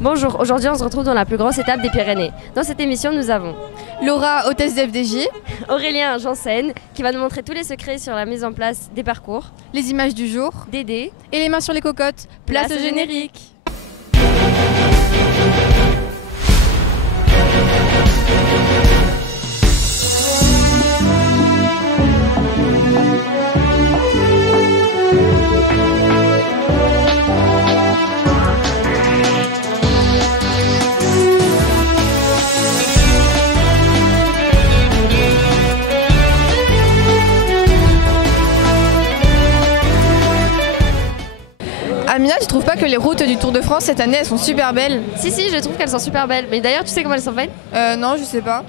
Bonjour, aujourd'hui on se retrouve dans la plus grosse étape des Pyrénées. Dans cette émission, nous avons Laura, hôtesse d'FDJ, Aurélien Janssen qui va nous montrer tous les secrets sur la mise en place des parcours, les images du jour, Dédé et les mains sur les cocottes. Place au générique. Amina, tu trouves pas que les routes du Tour de France cette année elles sont super belles? Si, je trouve qu'elles sont super belles. Mais d'ailleurs, tu sais comment elles sont faites? Non, je sais pas.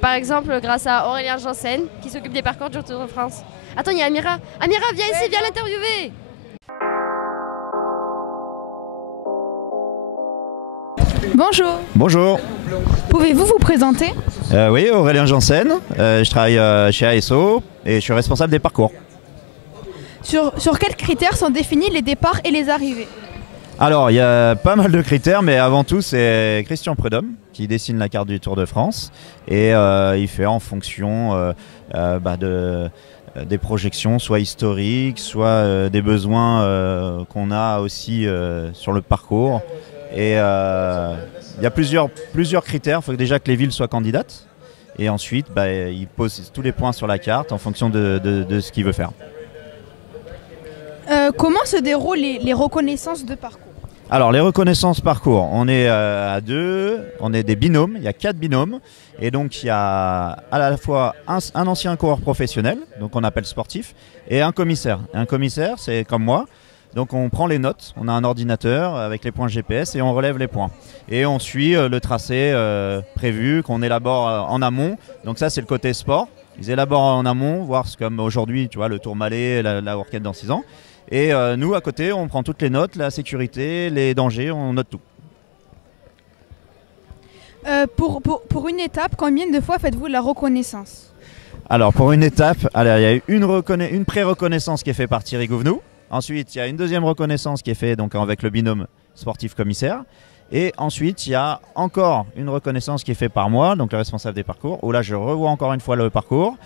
Par exemple, grâce à Aurélien Janssen qui s'occupe des parcours du Tour de France. Attends, il y a Amira. Amira, viens ici, viens l'interviewer. Bonjour. Bonjour. Pouvez-vous vous présenter? Oui, Aurélien Janssen. Je travaille chez ASO et je suis responsable des parcours. Sur quels critères sont définis les départs et les arrivées? Alors, il y a pas mal de critères, mais avant tout, c'est Christian Prudhomme qui dessine la carte du Tour de France et il fait en fonction des projections, soit historiques, soit des besoins qu'on a aussi sur le parcours. Et il y a plusieurs critères. Il faut déjà que les villes soient candidates et ensuite, il pose tous les points sur la carte en fonction de ce qu'il veut faire. Comment se déroulent les reconnaissances de parcours? Alors les reconnaissances parcours, on est à deux, on est des binômes, il y a 4 binômes. Et donc il y a à la fois un ancien coureur professionnel, donc on appelle sportif, et un commissaire. Et un commissaire, c'est comme moi, donc on prend les notes, on a un ordinateur avec les points GPS et on relève les points. Et on suit le tracé prévu qu'on élabore en amont, donc ça c'est le côté sport. Ils élaborent en amont, voir comme aujourd'hui, tu vois, le Tour Malais, la Orchestre dans 6 ans. Et nous, à côté, on prend toutes les notes, la sécurité, les dangers, on note tout. Pour une étape, combien de fois faites-vous la reconnaissance? Alors, pour une étape, il y a une pré-reconnaissance qui est faite par Thierry Gouvenou. Ensuite, il y a une deuxième reconnaissance qui est faite donc, avec le binôme sportif-commissaire. Et ensuite, il y a encore une reconnaissance qui est faite par moi, donc le responsable des parcours, où là, je revois encore une fois le parcours.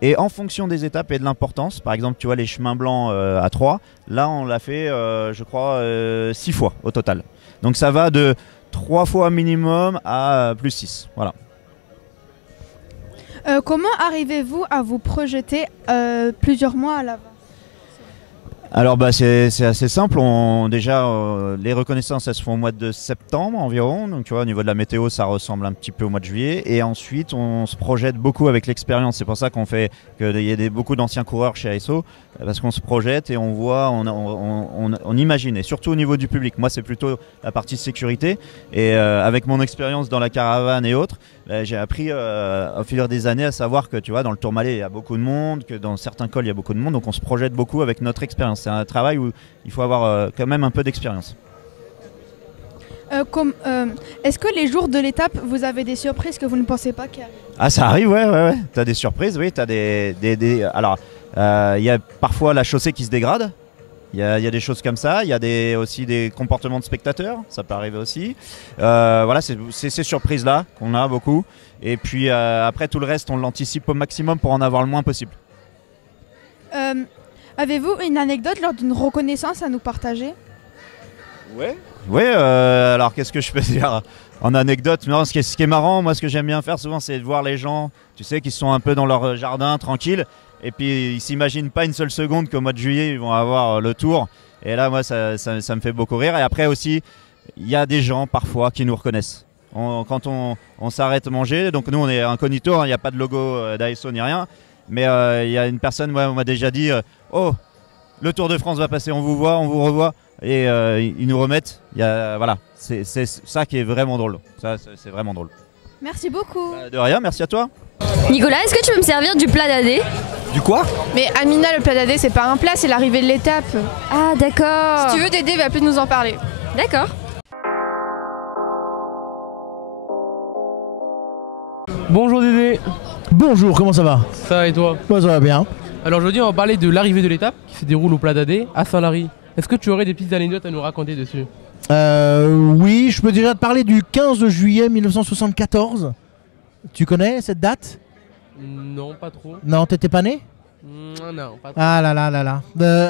Et en fonction des étapes et de l'importance, par exemple, tu vois les chemins blancs à 3, là on l'a fait, je crois, 6 fois au total. Donc ça va de 3 fois minimum à plus 6. Voilà. Comment arrivez-vous à vous projeter plusieurs mois à l'avance? Alors c'est assez simple, les reconnaissances elles se font au mois de septembre environ, donc tu vois au niveau de la météo ça ressemble un petit peu au mois de juillet et ensuite on se projette beaucoup avec l'expérience, c'est pour ça qu'on fait qu'il y a beaucoup d'anciens coureurs chez ASO parce qu'on se projette et on voit, on imagine et surtout au niveau du public, moi c'est plutôt la partie sécurité et avec mon expérience dans la caravane et autres, j'ai appris au fil des années à savoir que tu vois dans le Tour Malais il y a beaucoup de monde, que dans certains cols il y a beaucoup de monde, donc on se projette beaucoup avec notre expérience. C'est un travail où il faut avoir quand même un peu d'expérience. Est-ce que les jours de l'étape, vous avez des surprises que vous ne pensez pas qu'il y a? Ah ça arrive, ouais. Tu as des surprises, oui. Alors, il y a parfois la chaussée qui se dégrade. Il y a des choses comme ça. Il y a aussi des comportements de spectateurs. Ça peut arriver aussi. Voilà, c'est ces surprises-là qu'on a beaucoup. Et puis après, tout le reste, on l'anticipe au maximum pour en avoir le moins possible. Avez-vous une anecdote lors d'une reconnaissance à nous partager? Oui, alors qu'est-ce que je peux dire en anecdote? Non, ce qui est marrant, moi ce que j'aime bien faire souvent c'est de voir les gens, tu sais, qui sont un peu dans leur jardin tranquille et puis ils s'imaginent pas une seule seconde qu'au mois de juillet ils vont avoir le tour. Et là moi ça me fait beaucoup rire. Et après aussi, il y a des gens parfois qui nous reconnaissent. Quand on s'arrête à manger, donc nous on est incognito, il n'y a pas de logo d'ASO ni rien. Mais il y a une personne, on m'a déjà dit oh, le Tour de France va passer, on vous voit, on vous revoit. Et ils nous remettent. Voilà, c'est ça qui est vraiment drôle. Ça, c'est vraiment drôle. Merci beaucoup. De rien, merci à toi. Nicolas, est-ce que tu peux me servir du plat d'Adé? Du quoi? Mais Amina, le plat d'Adé, c'est pas un plat, c'est l'arrivée de l'étape. Ah d'accord. Si tu veux, Dédé va plus nous en parler. D'accord. Bonjour Dédé. Bonjour, comment ça va? Ça va et toi? Moi ça va bien. Alors aujourd'hui on va parler de l'arrivée de l'étape qui se déroule au Plat d'Adé à Saint-Lary. Est-ce que tu aurais des petites anecdotes à nous raconter dessus? Oui, je peux déjà te parler du 15 juillet 1974. Tu connais cette date? Non, pas trop. Non, t'étais pas né? Non, pas trop. Ah là là là là.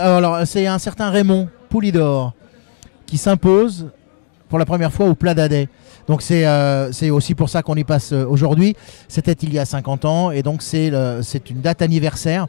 Alors, c'est un certain Raymond Poulidor qui s'impose pour la première fois au Plat d'Adet. Donc c'est aussi pour ça qu'on y passe aujourd'hui. C'était il y a 50 ans et donc c'est une date anniversaire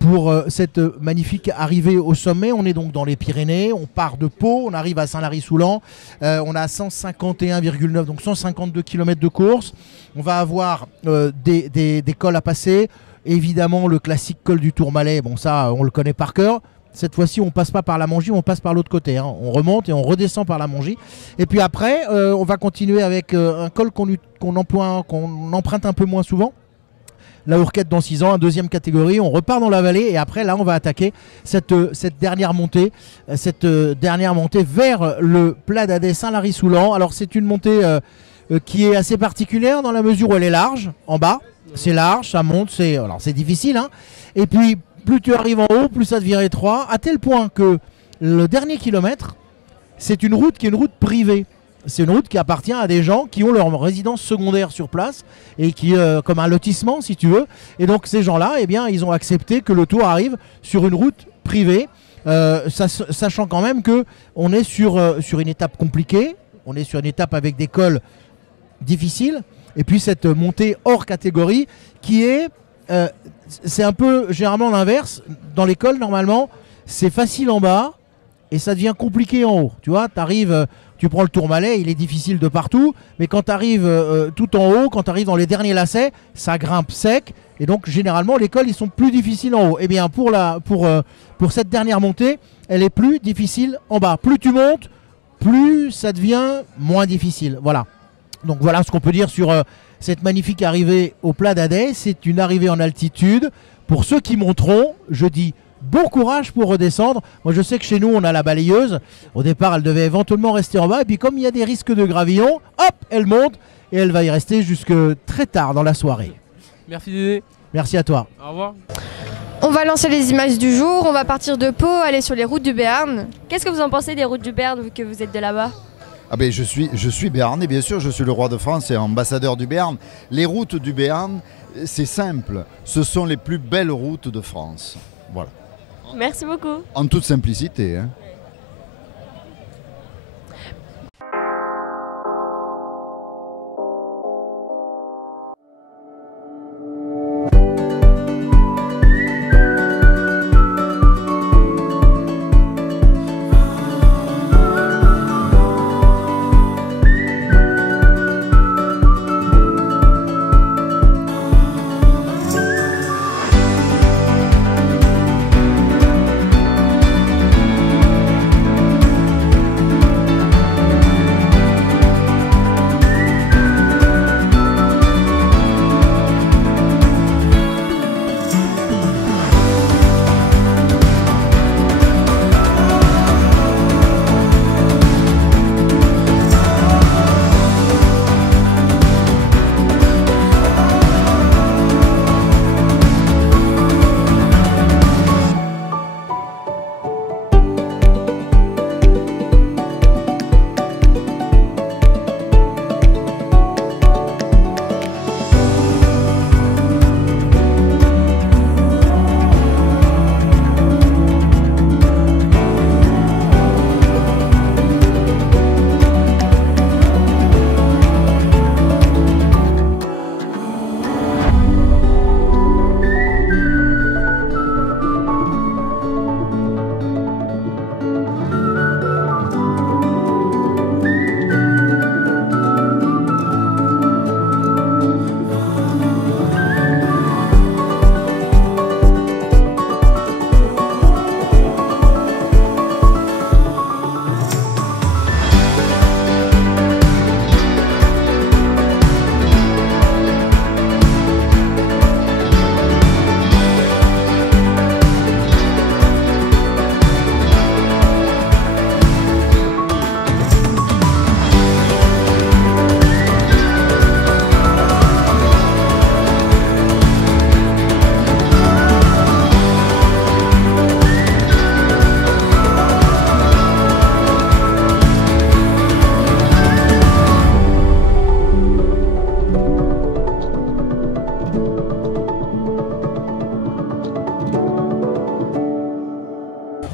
pour cette magnifique arrivée au sommet. On est donc dans les Pyrénées, on part de Pau, on arrive à Saint-Lary-Soulan, on a 151,9, donc 152 km de course. On va avoir des cols à passer, évidemment le classique col du Tourmalet, bon ça on le connaît par cœur. Cette fois-ci, on passe pas par la Mongie, on passe par l'autre côté. Hein. On remonte et on redescend par la Mongie. Et puis après, on va continuer avec un col qu'on emprunte un peu moins souvent. La Hourquette dans 6 ans, en deuxième catégorie. On repart dans la vallée et après, là, on va attaquer cette dernière montée vers le Plat d'Adet Saint-Lary-Soulan. Alors, c'est une montée qui est assez particulière dans la mesure où elle est large en bas. C'est large, ça monte, c'est difficile. Hein. Et puis, plus tu arrives en haut, plus ça devient étroit, à tel point que le dernier kilomètre, c'est une route qui est une route privée. C'est une route qui appartient à des gens qui ont leur résidence secondaire sur place et qui, comme un lotissement si tu veux. Et donc ces gens-là, eh bien, ils ont accepté que le Tour arrive sur une route privée, sachant quand même qu'on est sur une étape compliquée, on est sur une étape avec des cols difficiles, et puis cette montée hors catégorie qui est... c'est un peu généralement l'inverse. Dans l'école, normalement, c'est facile en bas et ça devient compliqué en haut. Tu vois, tu prends le Tourmalet, il est difficile de partout, mais quand tu arrives tout en haut, quand tu arrives dans les derniers lacets, ça grimpe sec. Et donc, généralement, les cols, ils sont plus difficiles en haut. Et bien, pour cette dernière montée, elle est plus difficile en bas. Plus tu montes, plus ça devient moins difficile. Voilà. Donc, voilà ce qu'on peut dire sur... cette magnifique arrivée au Plat d'Adet. C'est une arrivée en altitude. Pour ceux qui monteront, je dis bon courage pour redescendre. Moi, je sais que chez nous, on a la balayeuse. Au départ, elle devait éventuellement rester en bas. Et puis, comme il y a des risques de gravillon, hop, elle monte. Et elle va y rester jusque très tard dans la soirée. Merci Dédé. Merci à toi. Au revoir. On va lancer les images du jour. On va partir de Pau, aller sur les routes du Béarn. Qu'est-ce que vous en pensez des routes du Béarn, vu que vous êtes de là-bas? Ah ben je suis béarnais, bien sûr, je suis le roi de France et ambassadeur du Béarn. Les routes du Béarn, c'est simple, ce sont les plus belles routes de France. Voilà. Merci beaucoup. En toute simplicité. Hein.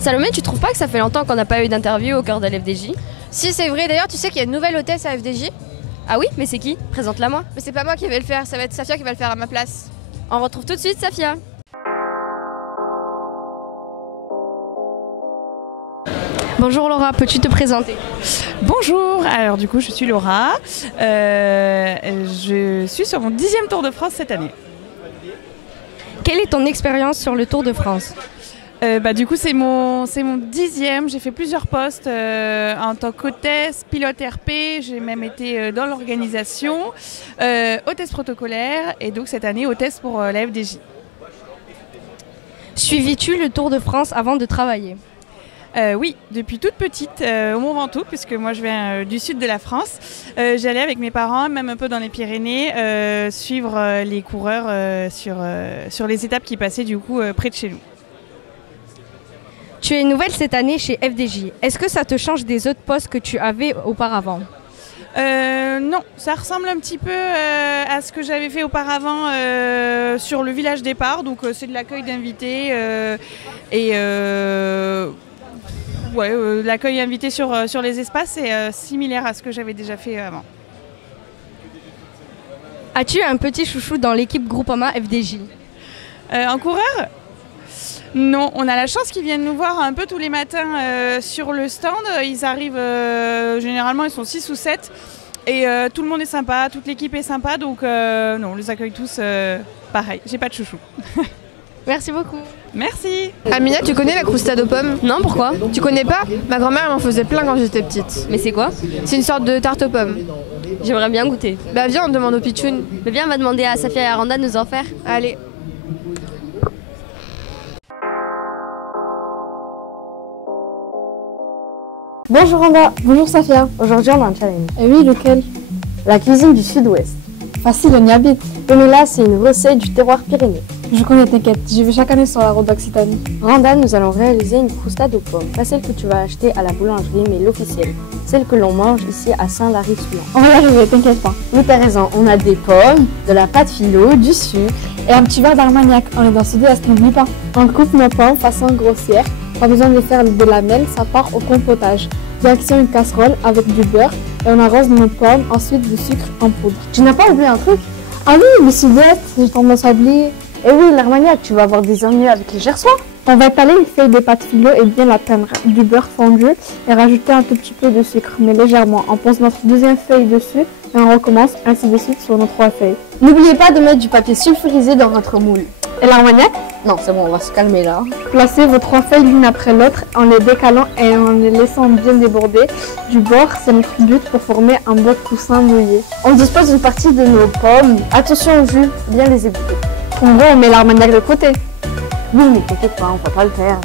Salomé, tu trouves pas que ça fait longtemps qu'on n'a pas eu d'interview au cœur de l'FDJ? Si, c'est vrai. D'ailleurs, tu sais qu'il y a une nouvelle hôtesse à FDJ? Ah oui, mais c'est qui? Présente-la moi. Mais c'est pas moi qui vais le faire, ça va être Safia qui va le faire à ma place. On retrouve tout de suite Safia. Bonjour Laura, peux-tu te présenter? Bonjour, alors du coup je suis Laura, je suis sur mon 10e Tour de France cette année. Quelle est ton expérience sur le Tour de France? Du coup c'est mon 10e, j'ai fait plusieurs postes en tant qu'hôtesse, pilote RP, j'ai même été dans l'organisation, hôtesse protocolaire et donc cette année hôtesse pour la FDJ. Suivis-tu le Tour de France avant de travailler? Oui, depuis toute petite, au Mont Ventoux, puisque moi je viens du sud de la France. J'allais avec mes parents, même un peu dans les Pyrénées, suivre les coureurs sur les étapes qui passaient du coup près de chez nous. Tu es nouvelle cette année chez FDJ. Est-ce que ça te change des autres postes que tu avais auparavant? Non, ça ressemble un petit peu à ce que j'avais fait auparavant sur le village départ. Donc c'est de l'accueil d'invités et l'accueil invité sur les espaces est similaire à ce que j'avais déjà fait avant. As-tu un petit chouchou dans l'équipe Groupama FDJ? Un coureur? Non, on a la chance qu'ils viennent nous voir un peu tous les matins sur le stand. Ils arrivent, généralement ils sont 6 ou 7 et tout le monde est sympa, toute l'équipe est sympa. Donc non, on les accueille tous pareil, j'ai pas de chouchou. Merci beaucoup. Merci. Amina, tu connais la croustade aux pommes? Non, pourquoi? Tu connais pas? Ma grand-mère m'en faisait plein quand j'étais petite. Mais c'est quoi? C'est une sorte de tarte aux pommes. J'aimerais bien goûter. Bah viens, on demande au pitchoun. Mais viens, on va demander à Safia et à Randa de nous en faire. Allez. Bonjour Randa, bonjour Safia. Aujourd'hui on a un challenge. Et oui, lequel? La cuisine du sud-ouest. Facile, on y habite. Oui, mais là c'est une recette du terroir pyrénéen. Je connais, t'inquiète, j'y vais chaque année sur la route d'Occitanie. Randa, nous allons réaliser une croustade aux pommes. Pas celle que tu vas acheter à la boulangerie, mais l'officielle. Celle que l'on mange ici à Saint-Lary-Soulan. On va y arriver, t'inquiète pas. Oui, t'as raison, on a des pommes, de la pâte philo, du sucre. Et un petit verre d'Armagnac, on est dans le sud-ouest, n'oublie pas. On coupe nos pommes façon grossière. Pas besoin de faire des lamelles, ça part au compotage. Direction une casserole avec du beurre et on arrose nos pommes, ensuite du sucre en poudre. Tu n'as pas oublié un truc? Ah oui, le sud-ouest, j'ai tendance à oublier. Eh oui, l'Armagnac, tu vas avoir des ennuis avec les gersois. On va étaler une feuille de pâte philo et bien la teindre, du beurre fondu et rajouter un tout petit peu de sucre, mais légèrement. On pose notre deuxième feuille dessus et on recommence ainsi de suite sur nos 3 feuilles. N'oubliez pas de mettre du papier sulfurisé dans votre moule. Et l'Armagnac? Non, c'est bon, on va se calmer là. Placez vos 3 feuilles l'une après l'autre en les décalant et en les laissant bien déborder. Du bord, c'est notre but pour former un bloc coussin mouillé. On dispose d'une partie de nos pommes. Attention au jus, bien les égoutter. En gros, on met l'Armagnac de côté. Oui, mais t'inquiète pas, on va pas le perdre.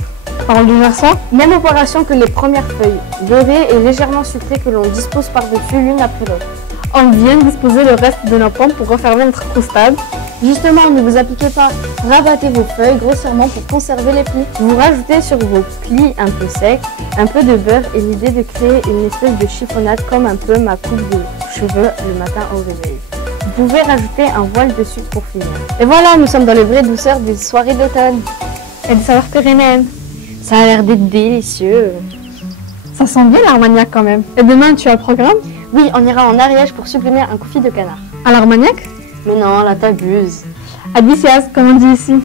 Parle du gersois? Même opération que les premières feuilles, beurrées et légèrement sucrées que l'on dispose par-dessus l'une après l'autre. On vient disposer le reste de nos pommes pour refermer notre croustade. Justement, ne vous appliquez pas. Rabattez vos feuilles grossièrement pour conserver les plis. Vous rajoutez sur vos plis un peu secs, un peu de beurre et l'idée de créer une espèce de chiffonnade comme un peu ma coupe de cheveux le matin au réveil. Vous pouvez rajouter un voile de sucre pour finir. Et voilà, nous sommes dans les vraies douceurs des soirées d'automne. Et des saveurs pyrénéennes. Ça a l'air d'être délicieux. Ça sent bien l'Armagnac quand même. Et demain, tu as le programme? Oui, on ira en Ariège pour supprimer un confit de canard. À l'Armagnac? Mais non, là t'abuses. À Bicias, comme on dit ici.